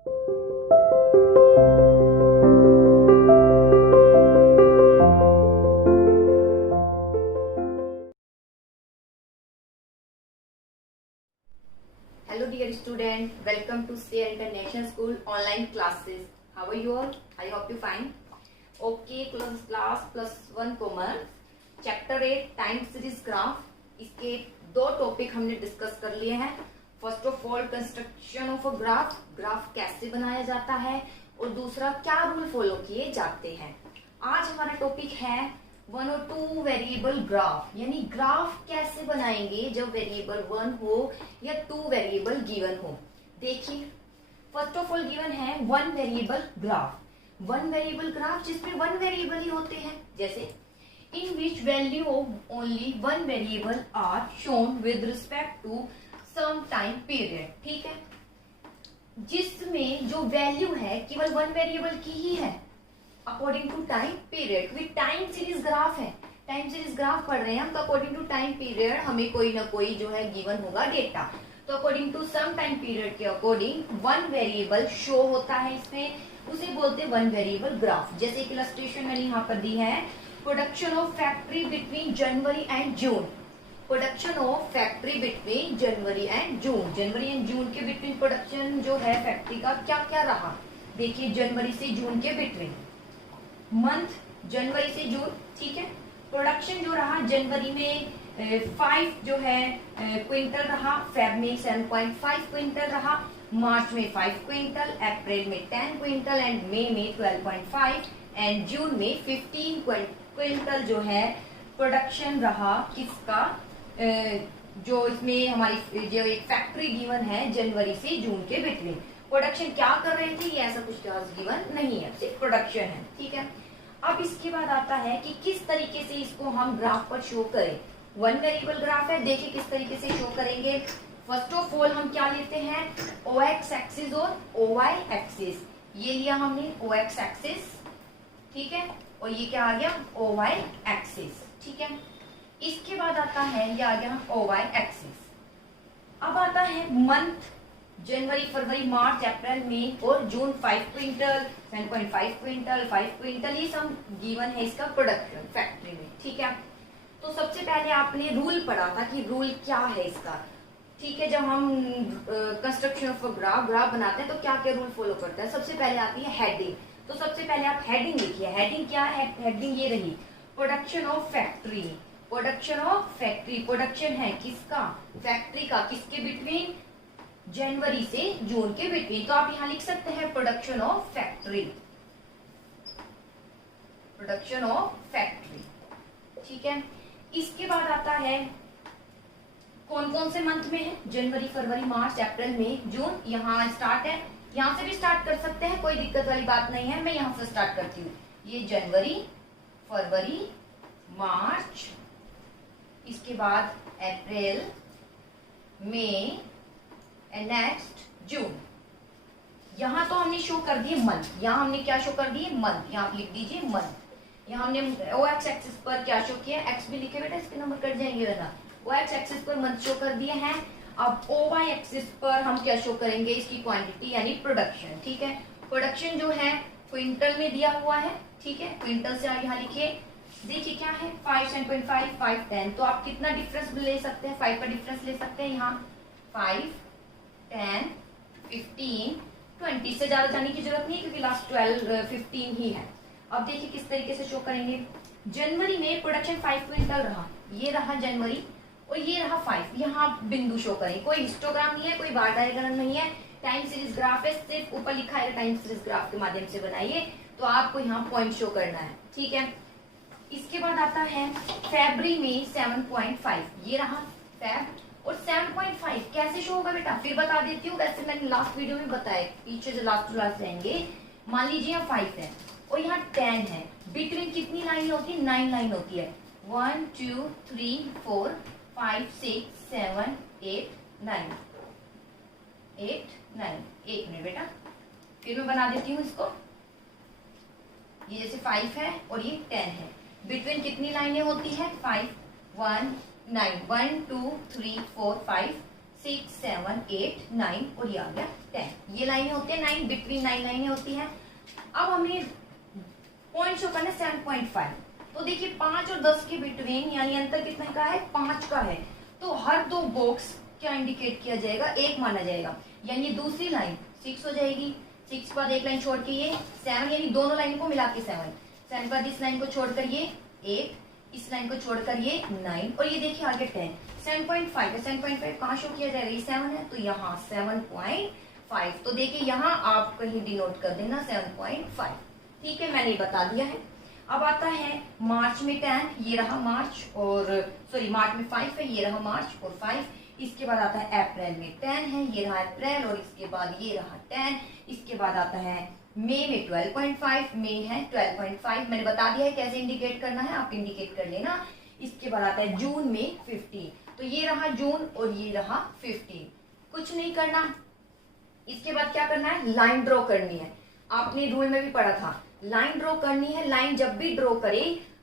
Hello dear student, welcome to Sierra International School online classes. How are you all? I hope you fine. Okay, class +1 commerce chapter 8 time series graph, इसके दो topic हमने discuss कर लिए हैं. First of all construction of a graph, graph कैसे बनाया जाता है, और दूसरा क्या रूल फॉलो किए जाते हैं. आज हमारा टॉपिक है 1 और 2 वेरिएबल ग्राफ, यानी ग्राफ कैसे बनाएंगे जब वेरिएबल 1 हो या 2 वेरिएबल गिवन हो. देखिए फर्स्ट ऑफ ऑल गिवन है 1 वेरिएबल ग्राफ. 1 वेरिएबल ग्राफ जिसमें 1 वेरिएबल ही होते हैं, जैसे in which value of only 1 variable are shown with respect to some time period. ठीक है, जिसमें जो वैल्यू है केवल 1 वेरिएबल की ही है अकॉर्डिंग टू टाइम पीरियड. क्योंकि टाइम सीरीज ग्राफ है, टाइम सीरीज ग्राफ पढ़ रहे हैं हम, तो अकॉर्डिंग टू टाइम पीरियड हमें कोई ना कोई जो है गिवन होगा डेटा. तो according to some time period के अकॉर्डिंग 1 वेरिएबल शो होता है इसमें, उसे बोलते हैं 1 वेरिएबल ग्राफ. जैसे एक इलस्ट्रेशन मैंने यहाँ पर दी है, production of factory between January and June. Production of factory between January and June, January and जून के बिटवीन प्रोडक्शन जो है फैक्ट्री का क्या क्या रहा. देखिए जनवरी से जून के बिटवीन मंथ, जनवरी से जून. ठीक है, प्रोडक्शन जो रहा जनवरी में 5 जो है क्विंटल रहा, फेब में 7.5 क्विंटल रहा, मार्च में 5 क्विंटल, अप्रैल में 10 क्विंटल एंड मई में 12.5 एंड जून में 15 क्विंटल जो है प्रोडक्शन रहा किसका, जो इसमें हमारी जो एक फैक्ट्री गिवन है जनवरी से जून के बिटवीन. प्रोडक्शन क्या कर रहे थे ये ऐसा कुछ खास गिवन नहीं है, सिर्फ प्रोडक्शन है. ठीक है, अब इसके बाद आता है कि किस तरीके से इसको हम ग्राफ पर शो करें. 1 वेरिएबल ग्राफ है, देखिए किस तरीके से शो करेंगे. फर्स्ट ऑफ ऑल हम क्या लेते हैं, OX एक्सिस और OY एक्सिस. ये लिया हमने OX एक्सिस, ठीक है, और ये क्या आ गया OY एक्सिस. ठीक है, इसके बाद आता है ये आ गया OY एक्सिस. अब आता है मंथ, जनवरी फरवरी मार्च अप्रैल मई और जून 5 क्विंटल, 7.5 क्विंटल, 5 क्विंटल, ये सब गिवन है इसका प्रोडक्शन फैक्ट्री में. ठीक है, तो सबसे पहले आपने रूल पढ़ा था कि रूल क्या है इसका. ठीक है, जब हम कंस्ट्रक्शन ऑफ ग्राफ बनाते हैं तो क्या क्या रूल फॉलो करते हैं. सबसे पहले आती है हेडिंग. तो सबसे पहले आप हेडिंग लिखिए. हेडिंग क्या है, हेडिंग ये रही, production of factory. Production of factory, production है किसका, फैक्ट्री का, किसके बिटवीन, जनवरी से जून के बिटवीन. तो आप यहां लिख सकते हैं production of factory, production of factory. ठीक है, इसके बाद आता है कौन कौन से मंथ में है, जनवरी फरवरी मार्च अप्रैल मई जून. यहाँ स्टार्ट है, यहाँ से भी स्टार्ट कर सकते हैं, कोई दिक्कत वाली बात नहीं है. मैं यहाँ से स्टार्ट करती हूँ. ये जनवरी फरवरी मार्च, इसके बाद अप्रैल मई एंड नेक्स्ट जून. यहाँ तो हमने शो कर दिए मंथ, यहाँ हमने क्या शो कर दिए मंथ, यहाँ लिख दीजिए मंथ. यहाँ हमने OX एक्सिस पर क्या शो किया, एक्स भी लिखे बेटा, इसके नंबर कट जाएंगे वरना. OX axis per month show कर दिए हैं. अब OY एक्सिस पर हम क्या शो करेंगे, इसकी क्वांटिटी यानी प्रोडक्शन. ठीक है, प्रोडक्शन जो है क्विंटल में दिया हुआ है. ठीक है, क्विंटल से आप यहाँ लिखिए. देखिए क्या है 5, 7.5, 5, 10. तो आप कितना डिफरेंस ले सकते हैं, 5 का डिफरेंस ले सकते हैं. यहाँ 5, 10, 15, 20 से ज्यादा जाने की जरूरत नहीं है क्योंकि लास्ट 12, 15 ही है. अब देखिए किस तरीके से शो करेंगे. जनवरी में प्रोडक्शन 5 क्विंटल रहा, ये रहा जनवरी, और ये रहा 5. यहाँ बिंदु शो करें, कोई हिस्टोग्राम नहीं है, कोई बार डायग्राम नहीं है, टाइम सीरीज ग्राफ है, सिर्फ ऊपर लिखा है टाइम सीरीज ग्राफ के माध्यम से बनाइए. तो आपको यहाँ पॉइंट शो करना है. ठीक है, इसके बाद आता है फरवरी में 7.5, ये रहा फेब, और 7.5 कैसे शो होगा बेटा, फिर बता देती हूँ. वैसे मैंने लास्ट वीडियो में बताया, पीछे से लास्ट जाएंगे. मान लीजिए यहाँ 5 है और यहाँ 10 है, बिटवीन कितनी लाइन होती है, 9 लाइन होती है. 1 2 3 4 5 6 7 8 9, 8 9. एक मिनट बेटा, फिर मैं बना देती हूँ इसको. ये जैसे 5 है और ये 10 है, बिटवीन कितनी लाइनें होती है, 5, 1 9, 1 2 3 4 5 6 7 8 9 और ये आ गया 10। ये लाइनें होती है 9, बिटवीन 9 लाइनें होती है। अब हमें पॉइंट शो करना 7.5। तो देखिए 5 और 10 के बिटवीन यानी अंतर कितने का है, 5 का है। तो हर दो बॉक्स क्या इंडिकेट किया जाएगा, एक माना जाएगा। यानी दूसरी लाइन 6 हो जाएगी, 6 के बाद एक लाइन छोड़ के ये 7, यानी दोनों लाइन को मिला के 7 के बाद इस लाइन को छोड़कर ये 8, इस लाइन को छोड़कर ये 9 और ये देखिए आगे 10। 7.5 है, 7.5 कहाँ शो किया जाएगा, ये 7 है तो यहाँ 7.5। तो देखिए यहाँ आप कहीं डिनोट कर देना 7.5। ठीक है, मैंने बता दिया है। अब आता है मार्च में 10, ये रहा मार्च, और सॉरी मार्च में 5 है, ये रहा मार्च और 5। इसके बाद आता है अप्रैल में 10 है, ये रहा अप्रैल और इसके बाद ये रहा 10। इसके बाद आता है मई में 12.5, मई है 12.5। मैंने बता दिया है कैसे इंडिकेट करना है, आप इंडिकेट कर लेना। इसके बाद आता है जून में 15, तो ये रहा जून और ये रहा 15। कुछ नहीं करना। इसके बाद क्या करना है, लाइन ड्रॉ करनी है। आपने रूल में भी पढ़ा था, लाइन ड्रॉ करनी है। लाइन जब भी ड्रॉ करे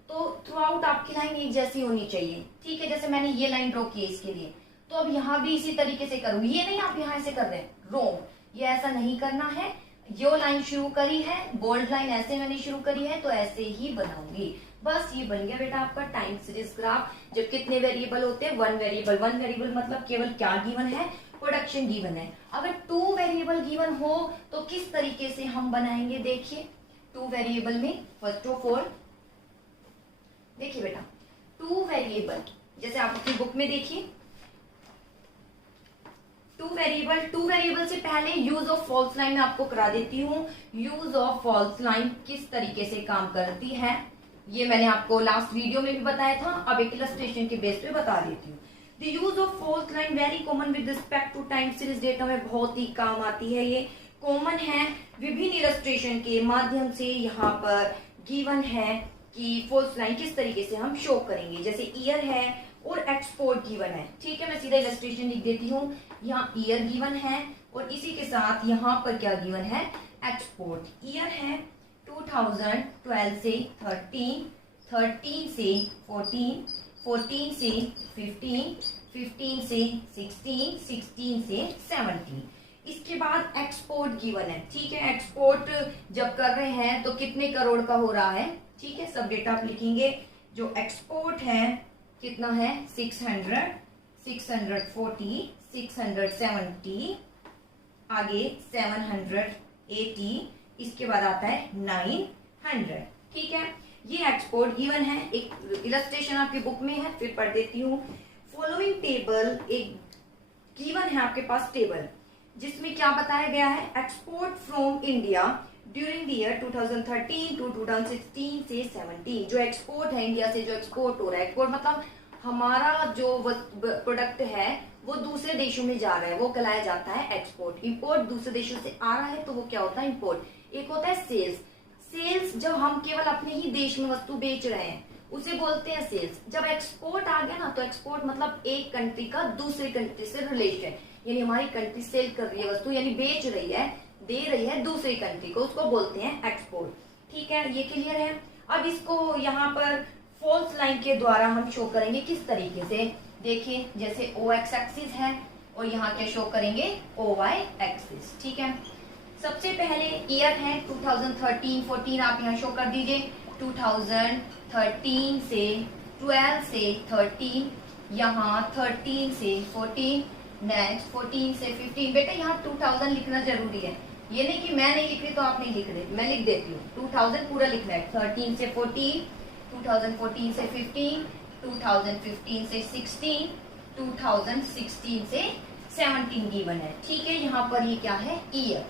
तो थ्रू आउट आपकी लाइन एक जैसी होनी चाहिए। ठीक है, जैसे मैंने ये लाइन ड्रॉ की है इसके लिए, तो अब यहाँ भी इसी तरीके से करूंगी। ये नहीं आप यहाँ से कर दें रोंग, ये ऐसा नहीं करना है। जो लाइन शुरू करी है, बोल्ड लाइन ऐसे मैंने शुरू करी है तो ऐसे ही बनाऊंगी। बस ये बन गया बेटा आपका टाइम सीरीज ग्राफ। जब कितने वेरिएबल होते हैं, वन वेरिएबल मतलब केवल क्या गिवन है, प्रोडक्शन गिवन है। अगर 2 वेरिएबल गिवन हो तो किस तरीके से हम बनाएंगे, देखिए 2 वेरिएबल में फर्स्ट ऑफ ऑल देखिए बेटा 2 वेरिएबल, जैसे आप अपनी बुक में देखिए 2 वेरिएबल से पहले यूज ऑफ फॉल्स लाइन मैं आपको करा देती हूँ। यूज ऑफ फॉल्स लाइन किस तरीके से काम करती है ये मैंने आपको लास्ट वीडियो में भी बताया था, अब एक इलस्ट्रेशन के बेस पे बता देती हूँ। The use of false line very common with respect to time series data में बहुत ही काम आती है। ये कॉमन है, विभिन्न इलस्ट्रेशन के माध्यम से यहाँ पर गिवन है कि फॉल्स लाइन किस तरीके से हम शो करेंगे। जैसे ईयर है और एक्सपोर्ट गिवन है। ठीक है, मैं सीधा इलस्ट्रेशन लिख देती हूँ। यहाँ ईयर गिवन है और इसी के साथ यहाँ पर क्या गिवन है, एक्सपोर्ट। ईयर है 2012 से 13, 13 से 14, 14 से 15, 15 से 16, 16 से 17। इसके बाद एक्सपोर्ट गिवन है। ठीक है, एक्सपोर्ट जब कर रहे हैं तो कितने करोड़ का हो रहा है। ठीक है, सब डेटा आप लिखेंगे। जो एक्सपोर्ट है कितना है, 600, 640, 670, आगे 780, इसके बाद आता है 900। ठीक है, ये एक्सपोर्ट गिवन है। एक इलस्ट्रेशन आपकी बुक में है, फिर पढ़ देती हूँ। फॉलोइंग टेबल, एक गिवन है आपके पास टेबल जिसमें क्या बताया गया है, export from India during the year 2013 to 2016 से 17। जो एक्सपोर्ट है इंडिया से, जो एक्सपोर्ट हो रहा है, एक्सपोर्ट मतलब हमारा जो प्रोडक्ट है वो दूसरे देशों में जा रहा है, वो कहलाया जाता है एक्सपोर्ट। इंपोर्ट दूसरे देशों से आ रहा है तो वो क्या होता है, इंपोर्ट। एक होता है सेल्स। सेल्स जब हम केवल अपने ही देश में वस्तु बेच रहे हैं उसे बोलते हैं सेल्स। जब एक्सपोर्ट आ गया ना तो एक्सपोर्ट मतलब एक कंट्री का दूसरे कंट्री से रिलेशन, यानी हमारी कंट्री सेल कर रही है वस्तु, यानी बेच रही है, दे रही है दूसरी कंट्री को, उसको बोलते हैं एक्सपोर्ट। ठीक है, ये क्लियर है। अब इसको यहाँ पर फॉल्स लाइन के द्वारा हम शो करेंगे किस तरीके से, देखिए जैसे ओ एक्स एक्सिस है और यहाँ क्या शो करेंगे, ओ वाई एक्सिस। ठीक है, सबसे पहले ईयर है 2013, 14 आप यहाँ शो कर दीजिए। 2013 से 12 से 13, यहाँ 13 से 14, नेक्स्ट 14 से 15। बेटा यहाँ 2000 लिखना जरूरी है, ये नहीं कि मैं नहीं लिख रही तो आप नहीं लिख रहे, मैं लिख देती हूँ। 2000 पूरा लिखना है। 13 से 14, 2014 से 15, 2015 से 16, 2016 से 17 गिवन है। ठीक है, यहाँ पर ये क्या है, ईयर।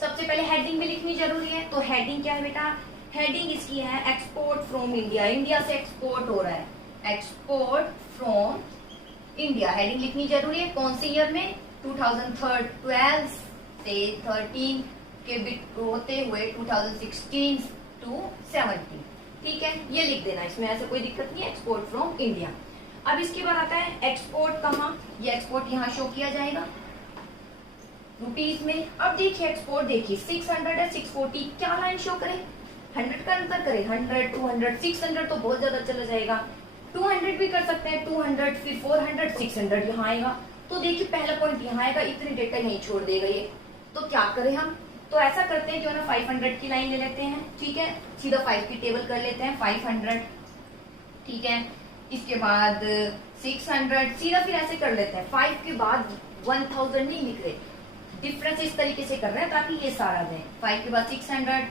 सबसे पहले हेडिंग भी लिखनी जरूरी है, तो हेडिंग क्या है बेटा, हेडिंग इसकी है एक्सपोर्ट फ्रॉम इंडिया। इंडिया से एक्सपोर्ट हो रहा है, एक्सपोर्ट फ्रॉम इंडिया। हेडिंग लिखनी जरूरी है। कौन सी ईयर में, 2012 से 13 के बिट होते हुए 2016 टू 17। ठीक है, ये लिख देना, इसमें ऐसे कोई दिक्कत नहीं है, एक्सपोर्ट फ्रॉम इंडिया। अब इसके बाद आता है एक्सपोर्ट कहाँ, ये एक्सपोर्ट यहाँ शो किया जाएगा रुपीज में। अब देखिए एक्सपोर्ट, देखिए 600 है, 640, क्या लाइन शो करे, 100 का अंतर करे, 100, 200, 600 तो बहुत ज्यादा चला जाएगा, 200 भी कर सकते हैं, 200 फिर 400, 600 यहाँ आएगा। तो देखिए पहला पॉइंट यहाँ आएगा, इतने डेटा नहीं छोड़ देगा ये, तो क्या करें हम, तो ऐसा करते हैं क्यों ना 500 की लाइन ले लेते हैं, ठीक है, सीधा 5 की टेबल कर लेते हैं 500, ठीक है, इसके बाद 600, सीधा फिर ऐसे कर लेते हैं, 5 के बाद 1000 नहीं लिख रहे, डिफरेंस इस तरीके से कर रहे हैं ताकि ये सारा दें, 5 के बाद 600,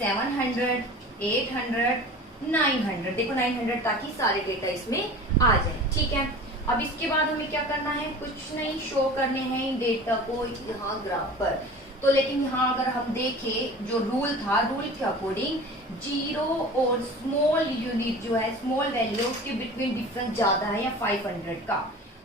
700, 800, 900, देखो 900 ताकि सारे डेटा इसमें आ जाए, ठीक है। अब इसके बाद हमें क्या करना है, कुछ नहीं, शो करने हैं इन डेटा को यहाँ ग्राफ पर। तो लेकिन यहाँ अगर हम देखें जो रूल था, रूल के अकॉर्डिंग 0 और स्मॉल यूनिट जो है, स्मॉल वैल्यू, उसके बिटवीन डिफरेंस ज्यादा है या 500 का,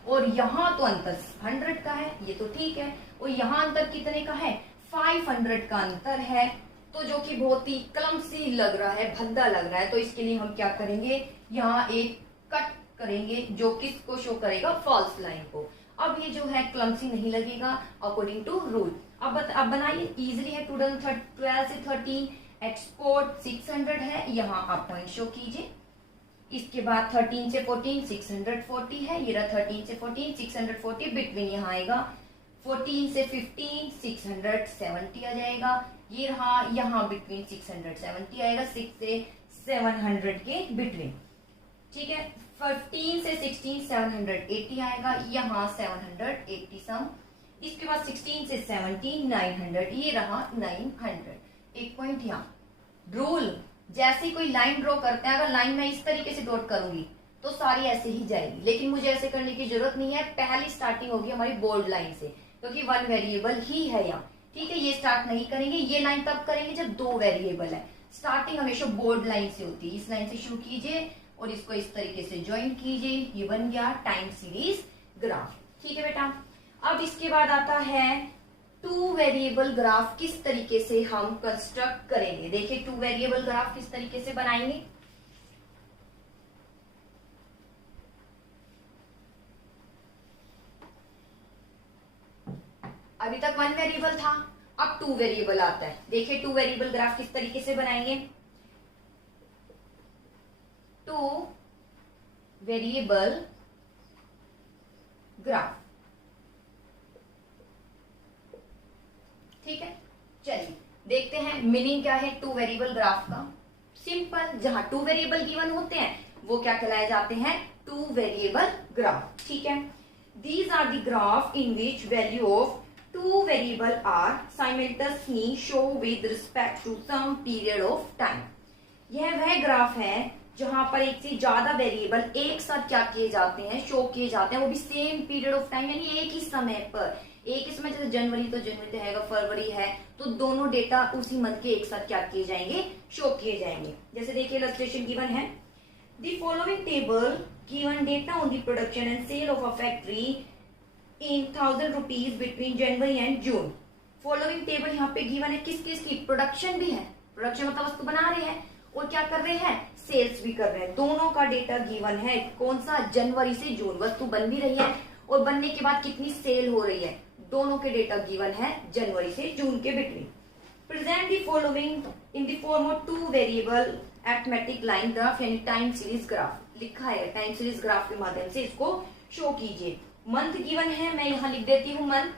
और यहाँ तो अंतर 100 का है, ये तो ठीक है, और यहाँ अंतर कितने का है, 500 का अंतर है, तो जो कि बहुत ही क्लमसी लग रहा है, भद्दा लग रहा है, तो इसके लिए हम क्या करेंगे, यहाँ एक कट करेंगे जो किसको शो करेगा, फॉल्स लाइन को। अब ये जो है क्लमसी नहीं लगेगा अकॉर्डिंग टू रूल। अब बनाइए, इजीली है, 12 से 13, एक्सपोर्ट 600 है, यहाँ आप पॉइंट शो कीजिए, इसके बाद 13 से 14 640 है, ये रहा 13 से 14 640, बिटवीन यहाँ आएगा 14 से 15 670 आ जाएगा, ये रहा यहाँ बिटवीन 670 आएगा, 6 से 700 के बिटवीन, ठीक है, 15 से 16 780 आएगा, यहाँ 780 सम, इसके बाद 16 से 17 900, ये रहा 900, एक पॉइंट यहाँ। रूल, जैसे कोई लाइन ड्रॉ करते हैं, अगर लाइन में इस तरीके से डॉट करूंगी तो सारी ऐसे ही जाएगी, लेकिन मुझे ऐसे करने की जरूरत नहीं है, पहली स्टार्टिंग होगी हमारी बोल्ड लाइन से, क्योंकि वन वेरिएबल ही है यहाँ, ठीक है, ये स्टार्ट नहीं करेंगे, ये लाइन तब करेंगे जब दो वेरिएबल है, स्टार्टिंग हमेशा बोल्ड लाइन से होती है, इस लाइन से शुरू कीजिए और इसको इस तरीके से ज्वाइन कीजिए, ये बन गया टाइम सीरीज ग्राफ, ठीक है बेटा। अब इसके बाद आता है टू वेरिएबल ग्राफ, किस तरीके से हम कंस्ट्रक्ट करेंगे, देखिए टू वेरिएबल ग्राफ किस तरीके से बनाएंगे। अभी तक वन वेरिएबल था, अब टू वेरिएबल आता है, देखिए टू वेरिएबल ग्राफ किस तरीके से बनाएंगे, टू वेरिएबल ग्राफ, ठीक है। चलिए देखते हैं मीनिंग क्या है टू वेरिएबल ग्राफ का। सिंपल, जहां टू वेरिएबल गिवन होते हैं वो क्या कहलाए जाते हैं, टू वेरिएबल ग्राफ, ठीक है। These are the graph in which value of two variable are simultaneously show with respect to some period of time। यह वह ग्राफ है जहां पर एक से ज्यादा वेरिएबल एक साथ क्या किए जाते हैं, शो किए जाते हैं, वो भी सेम पीरियड ऑफ टाइम, यानी एक ही समय पर, एक ही समय, जैसे जनवरी तो जनवरी रहेगा, फरवरी है तो दोनों डेटा उसी मंथ के एक साथ क्या किए जाएंगे, शो किए जाएंगे। जैसे देखिए इलस्ट्रेशन गिवन है, the following table given data on the production and sale of a factory in 1000 rupees between January and June. Following table यहाँ पे गिवन है, किस किस की, प्रोडक्शन भी है, प्रोडक्शन मतलब वस्तु बना रहे हैं और क्या कर रहे हैं, सेल्स भी कर रहे हैं, दोनों का डेटा गिवन है, कौन सा, जनवरी से जून, वस्तु बन भी रही है और बनने के बाद कितनी सेल हो रही है, दोनों के डेटा गिवन है जनवरी से जून के between. Present the following in the form of two variable arithmetic line graph, यानी टाइम सीरीज ग्राफ लिखा है, टाइम सीरीज ग्राफ के माध्यम से इसको शो कीजिए। मंथ गिवन है, मैं यहां लिख देती हूं मंथ,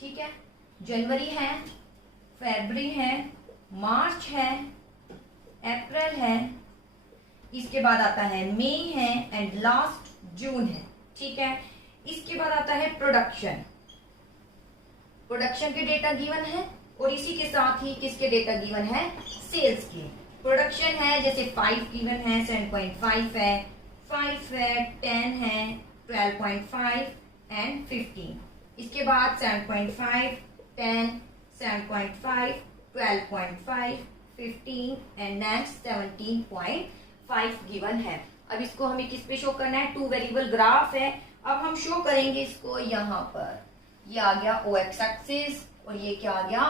ठीक है, जनवरी है, फरवरी है, मार्च है, अप्रैल है, इसके बाद आता है मई है एंड लास्ट जून है, ठीक है। इसके बाद आता है प्रोडक्शन, प्रोडक्शन के डेटा गिवन है और इसी के साथ ही किसके डेटा गिवन है, सेल्स के। प्रोडक्शन है जैसे 5 गिवन है, 7.5 है, 5 है, 10 है, 12.5 एंड 15। इसके बाद 7.5, 10, 7.5, 12.5, 15 एंड नेक्स्ट 17.5 गिवन है। अब इसको हमें किस पे शो करना है, टू वेरिएबल ग्राफ है, अब हम शो करेंगे इसको यहाँ पर, ये आ गया ओ एक्स एक्सिस और ये क्या आ गया,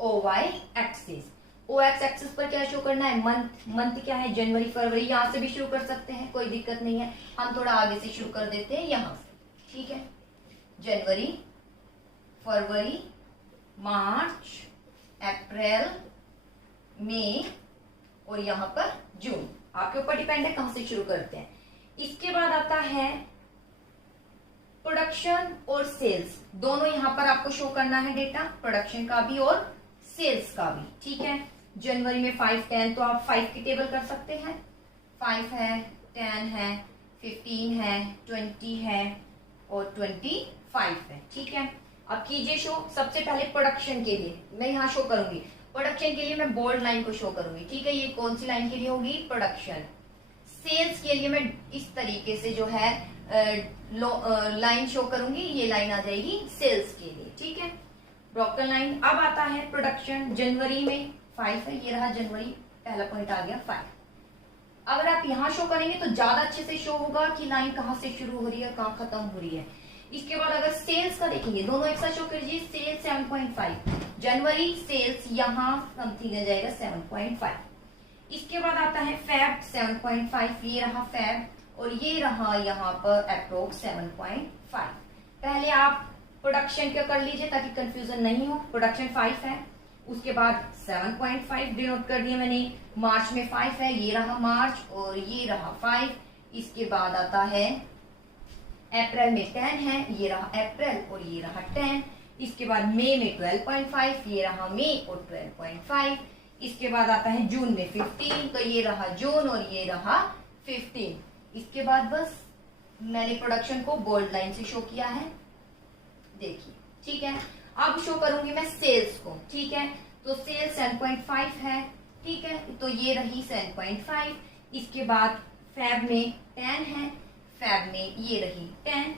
ओ वाई एक्सिस। ओ एक्स एक्सिस पर क्या शो करना है, मंथ, मंथ क्या है, जनवरी फरवरी, यहाँ से भी शुरू कर सकते हैं, कोई दिक्कत नहीं है, हम थोड़ा आगे से शुरू कर देते हैं यहाँ से, ठीक है। जनवरी, फरवरी, मार्च, अप्रैल, मई और यहाँ पर जून, आपके ऊपर डिपेंड है कहां से शुरू करते हैं। इसके बाद आता है प्रोडक्शन और सेल्स दोनों यहाँ पर आपको शो करना है डेटा, प्रोडक्शन का भी और सेल्स का भी। ठीक है, जनवरी में 5, 10, तो आप 5 की टेबल कर सकते हैं। 5 है, 10 है, 15 है, 20 है और 25 है। ठीक है, अब कीजिए शो। सबसे पहले प्रोडक्शन के लिए मैं यहाँ शो करूंगी, प्रोडक्शन के लिए मैं बोल्ड लाइन को शो करूंगी। ठीक है, ये कौन सी लाइन के लिए होगी? प्रोडक्शन। सेल्स के लिए मैं इस तरीके से जो है लाइन शो करूंगी, ये लाइन आ जाएगी सेल्स के लिए। ठीक है, ब्रोकन लाइन। अब आता है प्रोडक्शन, जनवरी में 5 है, ये रहा जनवरी, पहला पॉइंट आ गया 5। अगर आप यहाँ शो करेंगे तो ज्यादा अच्छे से शो होगा कि लाइन कहाँ से शुरू हो रही है, कहाँ खत्म हो रही है। इसके बाद अगर सेल्स का देखेंगे, दोनों एक साथ शो कीजिए। सेल्स 7.5, जनवरी सेल्स यहाँ समथिंग आ जाएगा 7.5। इसके बाद आता है फेब 7.5, ये रहा फेब, और ये रहा यहाँ पर अप्रोक्स 7.5। पहले आप प्रोडक्शन क्या कर लीजिए ताकि कंफ्यूजन नहीं हो। प्रोडक्शन 5 है, उसके बाद 7.5 डिनोट कर दिया मैंने। मार्च में 5 है, ये रहा मार्च और ये रहा 5। इसके बाद आता है अप्रैल में 10 है, ये रहा अप्रैल और ये रहा 10। इसके बाद मई में 12.5, ये रहा मई और 12.5। इसके बाद आता है जून में 15, तो ये रहा जून और ये रहा 15। इसके बाद बस मैंने प्रोडक्शन को बोल्ड लाइन से शो किया है, देखिए। ठीक है, अब शो करूंगी मैं सेल्स को। ठीक है, तो सेल्स 7.5 है। ठीक है, तो ये रही 7.5। इसके बाद फेब में 10 है, फेब में ये रही 10।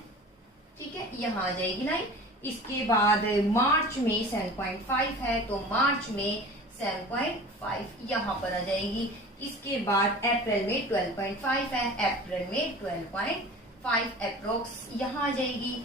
ठीक है, यहाँ आ जाएगी लाइन। इसके बाद मार्च में 7.5 है, तो मार्च में 7.5 यहाँ पर आ जाएगी। इसके बाद अप्रैल में 12.5 है, अप्रैल में 12.5 अप्रोक्स यहाँ आ जाएगी।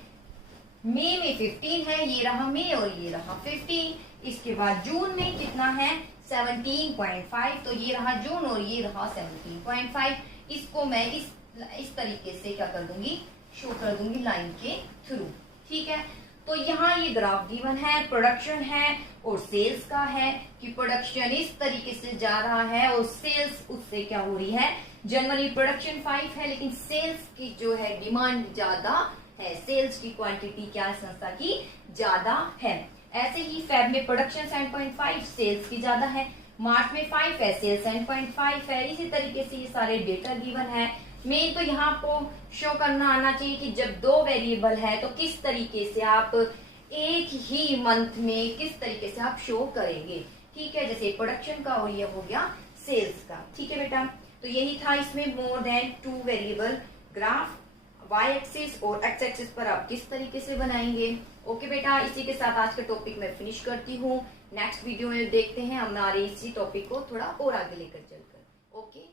मई में 15 है, ये रहा मई और ये रहा 15। इसके बाद जून में कितना है? 17.5, तो ये रहा जून और ये रहा 17.5। इसको मैं इस तरीके से क्या कर दूंगी? शो कर दूंगी लाइन के थ्रू। ठीक है, तो यहाँ ये ग्राफ गिवन है, प्रोडक्शन है और सेल्स का है कि प्रोडक्शन इस तरीके से जा रहा है और सेल्स उससे क्या हो रही है। जनवरी प्रोडक्शन 5 है, लेकिन सेल्स की जो है डिमांड ज्यादा है, सेल्स की क्वांटिटी क्या संस्था की ज्यादा है। ऐसे ही फेब में प्रोडक्शन 7.5, सेल्स की ज्यादा है। मार्च में 5 है, सेल्स 7.5 है। इसी तरीके से ये सारे डेटा गिवन है। मेन तो यहाँ आपको शो करना आना चाहिए कि जब दो वेरिएबल है तो किस तरीके से आप एक ही मंथ में किस तरीके से आप शो करेंगे। ठीक है, जैसे प्रोडक्शन का और ये हो गया सेल्स का। ठीक है बेटा, तो यही था इसमें more than 2 variable graph, y axis और एक्स एक्सिस पर आप किस तरीके से बनाएंगे। ओके बेटा, इसी के साथ आज का टॉपिक मैं फिनिश करती हूँ। नेक्स्ट वीडियो में देखते हैं हमारे इसी टॉपिक को थोड़ा और आगे लेकर चलकर। ओके।